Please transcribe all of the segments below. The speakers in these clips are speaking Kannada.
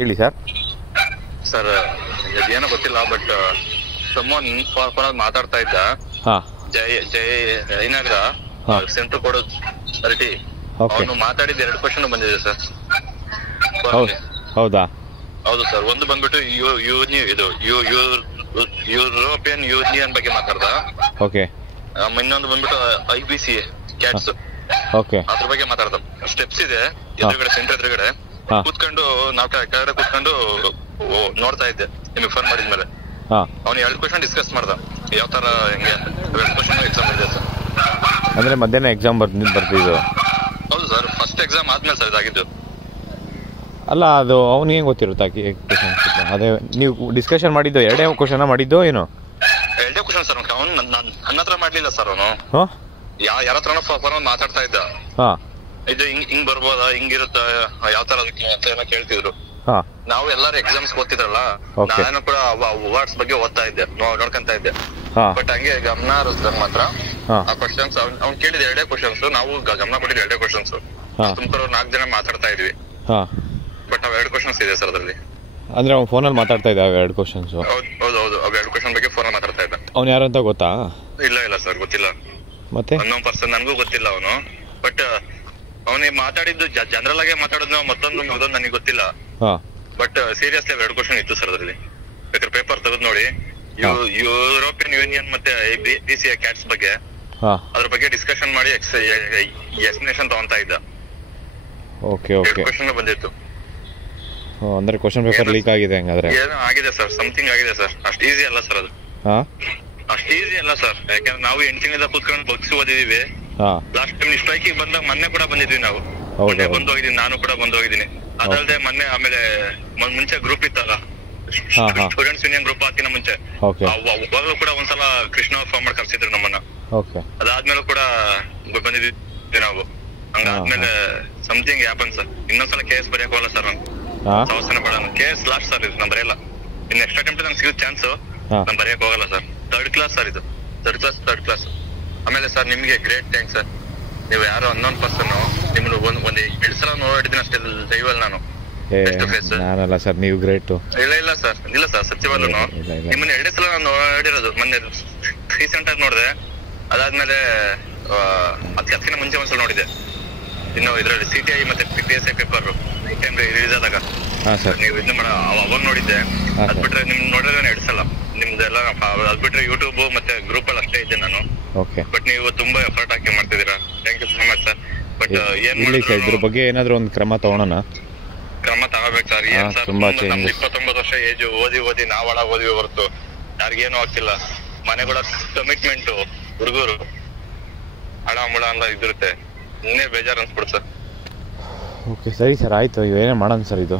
ಹೇಳಿ ಸರ್. ಸರ್ ಏನೋ ಗೊತ್ತಿಲ್ಲ, ಬಟ್ ಸಮ್ಮನ್ ಫೋನ್ ಮಾತಾಡ್ತಾ ಇದ್ದ. ಜಯನಗರ ಸೆಂಟ್ರ್ ಕೊಡೋ ರೆಡ್ಡಿ ಅವನು ಮಾತಾಡಿದ 2 ಕ್ವಶನ್ ಬಂದಿದೆ ಸರ್. ಹೌದಾ? ಹೌದು ಸರ್. ಒಂದು ಬಂದ್ಬಿಟ್ಟು ಯುರೋಪಿಯನ್ ಯೂನಿಯನ್ ಬಗ್ಗೆ ಮಾತಾಡ್ದ. ಓಕೆ. ಇನ್ನೊಂದು ಬಂದ್ಬಿಟ್ಟು IBC ಕ್ಯಾಟ್ಸ್ ಅದ್ರ ಬಗ್ಗೆ ಮಾತಾಡ್ದ. ಸ್ಟೆಪ್ಸ್ ಇದೆ ಎದುರುಗಡೆ, ಸೆಂಟರ್ ಎದುರುಗಡೆ ಕೂತ್ಕೊಂಡು ನಾವು ಕೆಳಗಡೆ ಕೂತ್ಕೊಂಡು ನೋಡ್ತಾ ಇದ್ದೆ ನಿಮಗೆ ಫೋನ್ ಮಾಡಿದ್ಮೇಲೆ. ಅವ್ನು 2 ಕ್ವಶನ್ ಡಿಸ್ಕಸ್ ಮಾಡ್ದ, ಯಾವ ತರ ಹೆಂಗೆ 2 ಕ್ವಶನ್ ಎಕ್ಸಾಮ್ ಇದೆ ಸರ್. ಅಂದ್ರೆ ಮಧ್ಯಾಹ್ನ ಎಕ್ಸಾಮ್ ಬರ್ತಿದ್ದು? ಹೌದು ಸರ್, ಫಸ್ಟ್ ಎಕ್ಸಾಮ್ ಆದ್ಮೇಲೆ ಸರ್ ಇದಾಗಿದ್ದು. ಅಲ್ಲ, ಅದು ಅವ್ನಿಗೆ ಹೆಂಗೆ ಗೊತ್ತಿರುತ್ತೆ? ಅದೇ ನೀವು ಡಿಸ್ಕಷನ್ ಮಾಡಿದ್ದು 2 ಕ್ವಶನ್ ಮಾಡಿದ್ದು ಏನು? 2 ಕ್ವಶನ್ ಸರ್. ಅವ್ನು ನನ್ನ ಹತ್ರ ಮಾಡ್ಲಿಲ್ಲ ಸರ್. ಅವನು ಯಾರ ಹತ್ರನೋ ಫೋನ್ ಮಾತಾಡ್ತಾ ಇದ್ದ. ಇದು ಹಿಂಗ್ ಬರ್ಬೋದಾ, ಹಿಂಗಿರುತ್ತ, ಯಾವ ತರ ಅಂತ ಏನೋ ಕೇಳ್ತಿದ್ರು. ನಾವು ಎಲ್ಲಾರು ಎಕ್ಸಾಮ್ಸ್ ಓದ್ತಿದ್ರಲ್ಲ, ನಾನು ಕೂಡ ವರ್ಡ್ಸ್ ಬಗ್ಗೆ ಓದ್ತಾ ಇದ್ದೆ, ನೋಡ್ಕೊಂತ ಇದ್ದೆ. ಬಟ್ ಹಂಗೆ ಗಮನ ಹರಿಸ್ದಂಗ್ ಮಾತ್ರ ಆ ಕ್ವಶನ್ಸ್ ಅವ್ನು ಕೇಳಿದ 2 ಕ್ವಶನ್ಸ್, ನಾವು ಗಮನ ಕೊಟ್ಟಿದ್ 2 ಕ್ವಶನ್ಸ್. ತುಮಕೂರು 4 ಜನ ಮಾತಾಡ್ತಾ ಇದ್ವಿ. ಬಟ್ ಅವ್ 2 ಕ್ವಶನ್ಸ್ ಇದೆ ಸರ್ ಅದ್ರಲ್ಲಿ. ಅಂದ್ರೆ ಅವ್ನು ಫೋನಲ್ಲಿ ಮಾತಾಡ್ತಾ ಇದ್ದ 2 ಕ್ವಶನ್ಸ್? ಹೌದು, ಅವ್ 2 ಕ್ವಶನ್ ಬಗ್ಗೆ ಫೋನ್ ಮಾತಾಡ್ತಾ ಇದ್ದ. ಅವ್ನು ಯಾರಂತ ಗೊತ್ತಾ? ಇಲ್ಲ ಸರ್, ಗೊತ್ತಿಲ್ಲ. ಮತ್ತೆ ಅನ್ನೋ ಪರ್ಸನ್ ನನಗೂ ಗೊತ್ತಿಲ್ಲ ಅವನು. ಬಟ್ ಅವನಿಗೆ ಮಾತಾಡಿದ್ದು ಜನರಲ್ ಆಗಿ ಮಾತಾಡೋದು ಮತ್ತೊಂದು ನನಗೆ ಗೊತ್ತಿಲ್ಲ. ಬಟ್ ಸೀರಿಯಸ್ಲಿ 2 ಕ್ವಶನ್ ಇತ್ತು ಸರ್ ಅದ್ರಲ್ಲಿ. ಬೇಕಾದ್ರೆ ಪೇಪರ್ ತೆಗೆದು ನೋಡಿ. ಯುರೋಪಿಯನ್ ಯೂನಿಯನ್ ಮತ್ತೆ IBC ಕ್ಯಾಟ್ಸ್ ಬಗ್ಗೆ, ಅದ್ರ ಬಗ್ಗೆ ಡಿಸ್ಕಷನ್ ಮಾಡಿ ಎಕ್ಸ್ಪ್ಲನೇಷನ್ ತಗೊಂತಾ ಇದ್ದ. 2 ಕ್ವಶನ್ ಬಂದಿತ್ತು. ಅಂದ್ರೆ ಕ್ವಶನ್ ಪೇಪರ್ ಲೀಕ್ ಆಗಿದೆ ಹಂಗಾದ್ರೆ? ಏನೋ ಆಗಿದೆ ಸರ್, ಸಮಥಿಂಗ್ ಆಗಿದೆ ಸರ್. ಅಷ್ಟು ಈಸಿ ಅಲ್ಲ ಸರ್ ಅದು. ಅಷ್ಟು ಈಸಿ ಅಲ್ಲ ಸರ್. ಯಾಕಂದ್ರೆ ನಾವು 8 ತಿಂಗಳಿಂದ ಕೂತ್ಕೊಂಡು ಬುಕ್ಸ್ ಓದಿದೀವಿ. ಲಾಸ್ಟ್ ಟೈಮ್ ಸ್ಟ್ರೈಕಿಗೆ ಬಂದಾಗ ಮೊನ್ನೆ ಕೂಡ ಬಂದಿದ್ವಿ ನಾವು. ಮೊನ್ನೆ ಬಂದು ಹೋಗಿದ್ದೀನಿ, ನಾನು ಕೂಡ ಬಂದು ಹೋಗಿದ್ದೀನಿ. ಅದಲ್ಲದೆ ಮೊನ್ನೆ ಆಮೇಲೆ ಮುಂಚೆ ಗ್ರೂಪ್ ಇತ್ತಲ್ಲ, ಸ್ಟೂಡೆಂಟ್ಸ್ ಯೂನಿಯನ್ ಗ್ರೂಪ್ ಹಾಕಿನ ಮುಂಚೆ, ಅವಾಗಲೂ ಕೂಡ ಒಂದ್ಸಲ ಕೃಷ್ಣ ಫಾರ್ಮ್ ಮಾಡಿ ಕರ್ಸಿದ್ರು ನಮ್ಮನ್ನ. ಅದಾದ್ಮೇಲೆ ಕೂಡ ಬಂದಿದ್ವಿ ನಾವು. ಹಂಗಾದ್ಮೇಲೆ ಸಮಥಿಂಗ್ ಹ್ಯಾಪನ್ ಸರ್. ಇನ್ನೊಂದ್ಸಲ ಕೇಸ್ ಬರೆಯಕ್ ಹೋಗಲ್ಲ ಸರ್ ನಾನು. ಸಮಸ್ಯೆ ಬೇಡ, ಕೇಸ್ ಲಾಸ್ಟ್ ಸರ್ ಇದು, ನಾನು ಬರೆಯಲ್ಲ. ಇನ್ನು ಎಕ್ಸ್ಟ್ರಾ ಅಟೆಂಪ್ಟ್ ನಂಗೆ ಸಿಗೋ ಚಾನ್ಸ್, ನಾನು ಬರೆಯಕ್ ಹೋಗಲ್ಲ ಸರ್. 3rd ಕ್ಲಾಸ್ ಸರ್ ಇದು, 3rd ಕ್ಲಾಸ್. ಆಮೇಲೆ ಸರ್ ನಿಮ್ಗೆ ಗ್ರೇಟ್ ಥ್ಯಾಂಕ್ಸ್ ಸರ್. ನೀವು ಯಾರೋ ಅನ್ನೋನ್ ಪರ್ಸನ್, ನಿಮ್ಗೆ ಒಂದ್ 2 ಸಲ ನೋಡಿದ್ದೀನಿ ಅಷ್ಟೇ ಲೈವಲ್ಲಿ ನಾನು. ನಾನಲ್ಲ ಸರ್, ನೀವು ಗ್ರೇಟ್. ಇಲ್ಲ ಸರ್ ಸತ್ಯವಾಗ್ಲೂ ನಿಮ್ಮನ್ನ 2 ಸಲ ನಾನು ನೋಡಿರೋದು. ಮೊನ್ನೆ ರೀಸೆಂಟ್ ಆಗಿ ನೋಡಿದೆ. ಅದಾದ್ಮೇಲೆ ಅದಕ್ಕಿಂತ ಮುಂಚೆ ಒಂದ್ಸಲ ನೋಡಿದೆ. ಇನ್ನು ಇದ್ರಲ್ಲಿ CTI ಮತ್ತೆ PSI ಪೇಪರ್ ಟೈಮ್ ರಿಲೀಸ್ ಆದಾಗ ನೀವು ಇದನ್ನ ಅವಾಗ ನೋಡಿದ್ದೆ. ಅದ್ ಬಿಟ್ರೆ ನಿಮ್ ನೋಡಿದ್ರೆ 2 ಸಲ ನಿಮ್ದೆಲ್ಲ. ಅದ್ ಬಿಟ್ರೆ ಯೂಟ್ಯೂಬ್ ಮತ್ತೆ ಗ್ರೂಪ್ ಅಲ್ಲಿ ಅಷ್ಟೇ ಇದ್ದೆ ನಾನು. ಬಟ್ ನೀವು ತುಂಬಾ ಎಫರ್ಟ್ ಹಾಕಿ ಮಾಡ್ತಿದ್ದೀರಾ. Thank you so much sir. But ಏನ್ ಇದ್ರ ಬಗ್ಗೆ ಏನಾದ್ರು ಒಂದು ಕ್ರಮ ತಗೋಣ? ಕ್ರಮ ತಗೋಬೇಕು ಸರ್. ಏನ್ ಸರ್, ನಮ್ದು 29 ವರ್ಷ ಏಜ್, ಓದಿ ನಾವ್ ಒಳಗ್ ಓದಿವಿ ಹೊರತು ಯಾರಿಗೇನು ಆಗ್ತಿಲ್ಲ. ಮನೆಗಳ ಕಮಿಟ್ಮೆಂಟ್, ಹುಡುಗರು ಹಣ ಮುಳ ಅಂತ ಇದಿರುತ್ತೆ. ಇನ್ನೇ ಬೇಜಾರು ಅನ್ಸ್ಬಿಡುತ್ತೆ ಸರ್. ಓಕೆ ಸರಿ ಸರ್, ಆಯ್ತು. ಏನೇ ಮಾಡೋಣ ಸರ್, ಇದು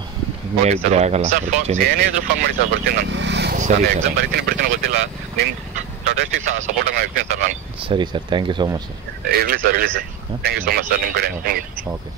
ಆಗಲ್ಲ ಸರ್. ಏನೇ ಇದ್ರು ಫೋನ್ ಮಾಡಿ ಸರ್, ಬರ್ತೀನಿ ನಾನು. ನಾನು ಎಕ್ಸಾಮ್ ಬರಿತೀನಿ ಬಿಡ್ತೀನಿ ಗೊತ್ತಿಲ್ಲ. ನಿಮ್ ಸ್ಟಾಟಿಸ್ಟಿಕ್ಸ್ ಸಪೋರ್ಟ್ ಇರ್ತೀನಿ ಸರ್ ನಾನು. ಸರಿ sir, thank you so much sir. ಇರ್ಲಿ sir. Thank you so much sir. ನಿಮ್ ಕಡೆ ಓಕೆ.